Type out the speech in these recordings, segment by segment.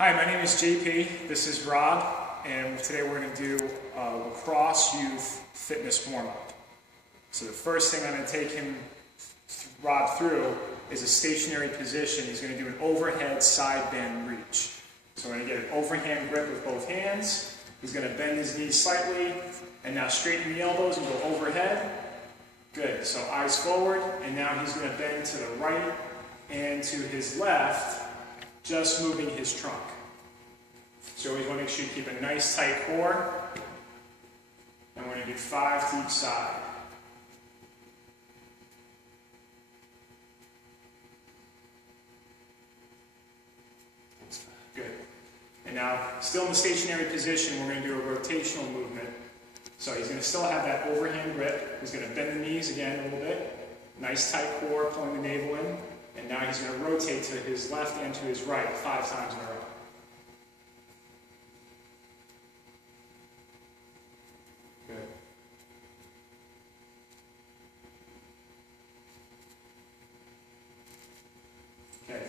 Hi, my name is JP. This is Rob, and today we're going to do a Lacrosse Youth Fitness Warmup. So the first thing I'm going to take Rob through is a stationary position. He's going to do an overhead side bend reach. So we're going to get an overhand grip with both hands. He's going to bend his knees slightly, and now straighten the elbows and go overhead. Good. So eyes forward, and now he's going to bend to the right and to his left, just moving his trunk. So you always want to make sure you keep a nice tight core. And we're going to do 5 to each side. Good. And now, still in the stationary position, we're going to do a rotational movement. So he's going to still have that overhand grip. He's going to bend the knees again a little bit. Nice tight core, pulling the navel in. And now he's going to rotate to his left and to his right 5 times in a row. Good. Okay.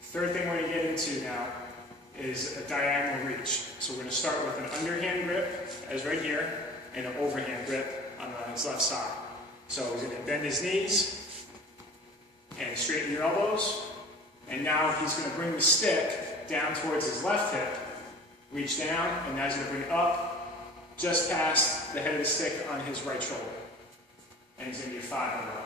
Third thing we're going to get into now is a diagonal reach. So we're going to start with an underhand grip, as right here, and an overhand grip on his left side. So he's going to bend his knees and straighten your elbows. And now he's going to bring the stick down towards his left hip, reach down, and now he's going to bring it up just past the head of the stick on his right shoulder. And he's going to do 5 in a row.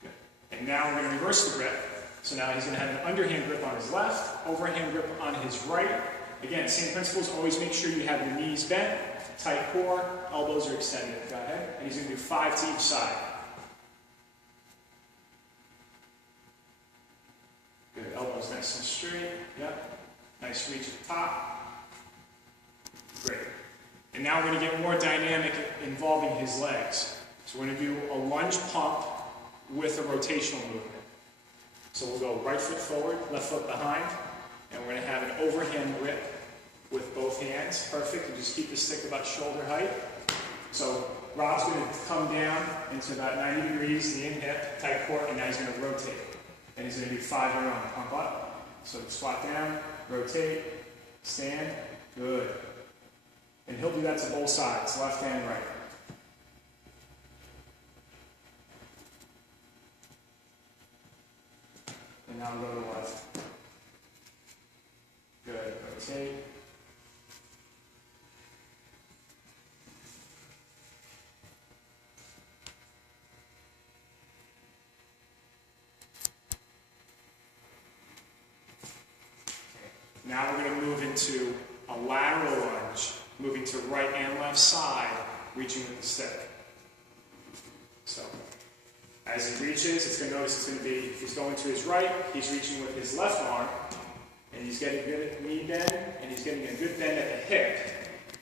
Good. And now we're going to reverse the grip. So now he's going to have an underhand grip on his left, overhand grip on his right. Again, same principles, always make sure you have your knees bent, tight core, elbows are extended. Go ahead. And he's going to do 5 to each side. Good. Elbows nice and straight. Yep. Nice reach at the top. Great. And now we're going to get more dynamic involving his legs. So we're going to do a lunge pump with a rotational movement. So we'll go right foot forward, left foot behind, and we're going to have an overhand grip with both hands. Perfect. And just keep the stick about shoulder height. So Rob's going to come down into about 90 degrees, the in-hip, tight core, and now he's going to rotate. And he's going to do 5 in a row. Pump up. So squat down, rotate, stand. Good. And he'll do that to both sides, left and right. And now go to the left. Good. Rotate. Now we're going to move into a lateral lunge, moving to right and left side, reaching with the stick. So, as he reaches, it's going to notice it's going to be, if he's going to his right, he's reaching with his left arm, and he's getting a good knee bend, and he's getting a good bend at the hip,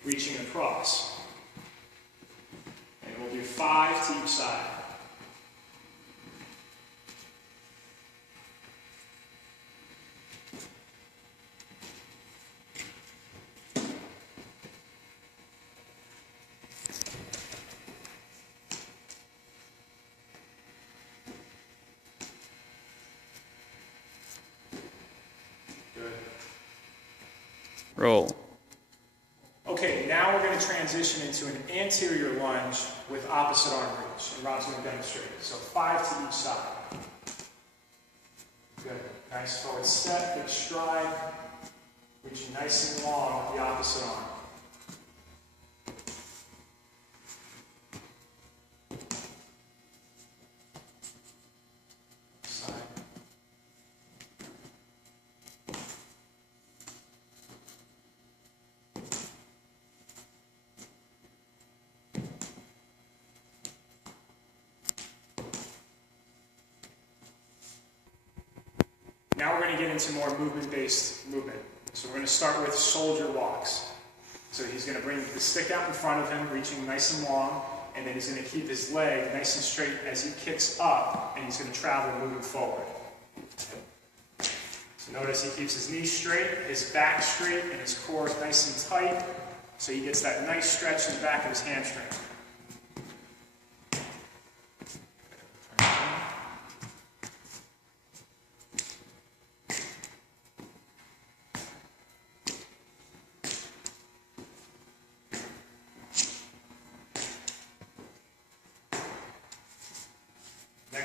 reaching across. And we'll do 5 to each side. Roll. Okay, now we're going to transition into an anterior lunge with opposite arm reach. And Rob's going to demonstrate it. So 5 to each side. Good. Nice forward step, big stride. Reaching nice and long with the opposite arm. Side. Now we're going to get into more movement-based movement. So we're going to start with soldier walks. So he's going to bring the stick out in front of him, reaching nice and long, and then he's going to keep his leg nice and straight as he kicks up, and he's going to travel moving forward. So notice he keeps his knees straight, his back straight, and his core nice and tight, so he gets that nice stretch in the back of his hamstring.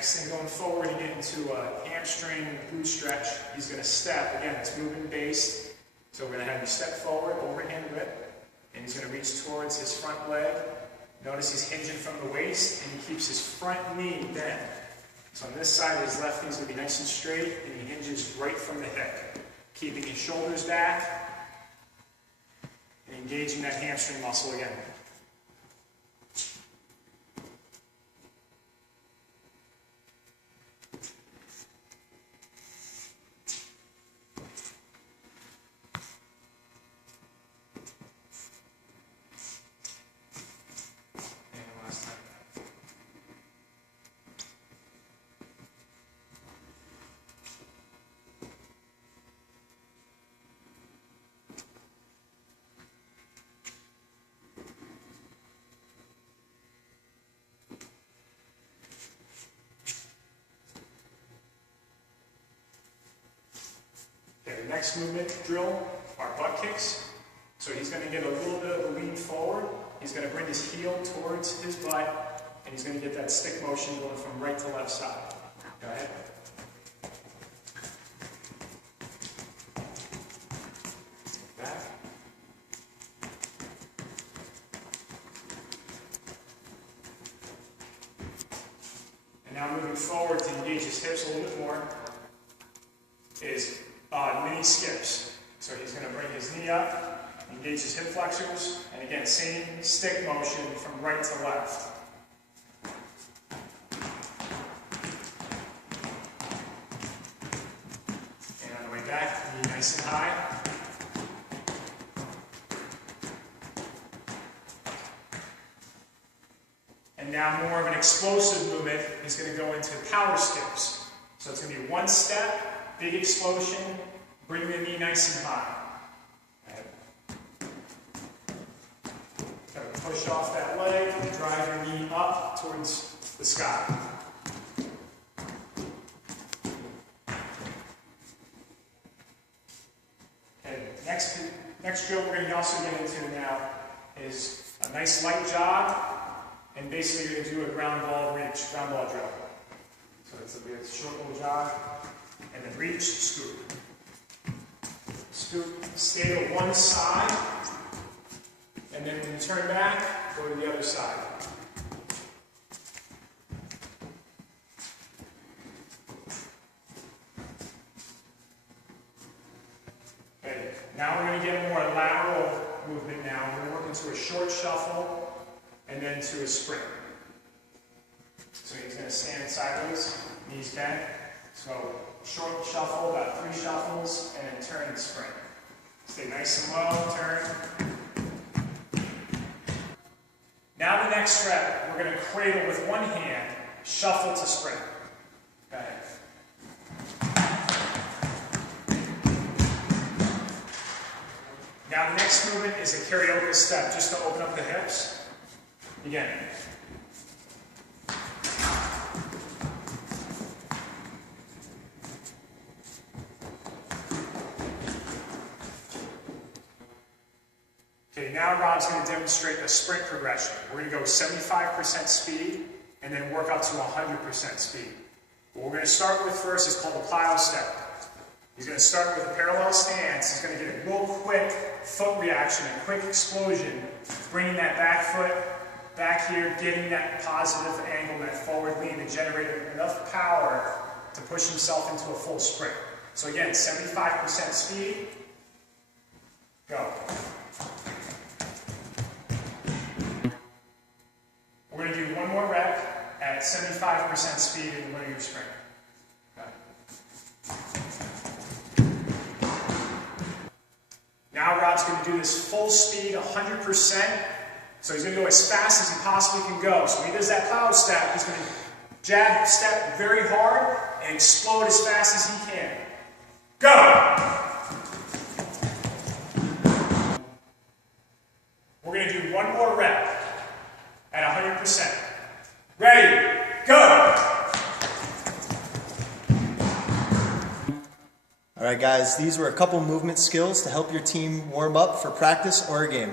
Next thing, going forward, you get into a hamstring glute stretch. He's going to step. Again, it's movement based. So we're going to have you step forward, overhand grip, and he's going to reach towards his front leg. Notice he's hinging from the waist, and he keeps his front knee bent. So on this side, his left knee's going to be nice and straight, and he hinges right from the hip. Keeping his shoulders back, and engaging that hamstring muscle again. Okay, the next movement drill are butt kicks. So he's going to get a little bit of a lean forward. He's going to bring his heel towards his butt, and he's going to get that stick motion going from right to left side. Go ahead. Back. And now moving forward to engage his hips a little bit more is mini skips. So he's going to bring his knee up, engage his hip flexors, and again, same stick motion from right to left. And on the way back, knee nice and high. And now more of an explosive movement, he's going to go into power skips. So it's going to be one step, big explosion, bring the knee nice and high. Kind of push off that leg and drive your knee up towards the sky. Okay, next drill we're going to also get into now is a nice light jog, and basically you're going to do a ground ball drill. So it's a short little jog, and then reach, scoop. Scoop, stay to one side, and then when you turn back, go to the other side. Okay, now we're going to get a more lateral movement now. We're going to work into a short shuffle, and then to a sprint. So he's going to stand sideways, knees bent. So short shuffle, about 3 shuffles, and then turn and sprint. Stay nice and low, turn. Now the next step, we're going to cradle with one hand, shuffle to sprint. Go ahead. Now the next movement is a karaoke step, just to open up the hips. Again. Okay, now Rob's going to demonstrate a sprint progression. We're going to go 75% speed and then work up to 100% speed. What we're going to start with first is called the plyo step. He's going to start with a parallel stance. He's going to get a real quick foot reaction, a quick explosion, bringing that back foot back here, getting that positive angle, that forward lean to generate enough power to push himself into a full sprint. So again, 75% speed, go. We're going to do one more rep at 75% speed in the linear sprint. Now Rob's going to do this full speed, 100%. So he's going to go as fast as he possibly can go. So when he does that power step, he's going to jab step very hard and explode as fast as he can. Go! We're going to do one more rep at 100%. Ready, go! All right, guys, these were a couple movement skills to help your team warm up for practice or a game.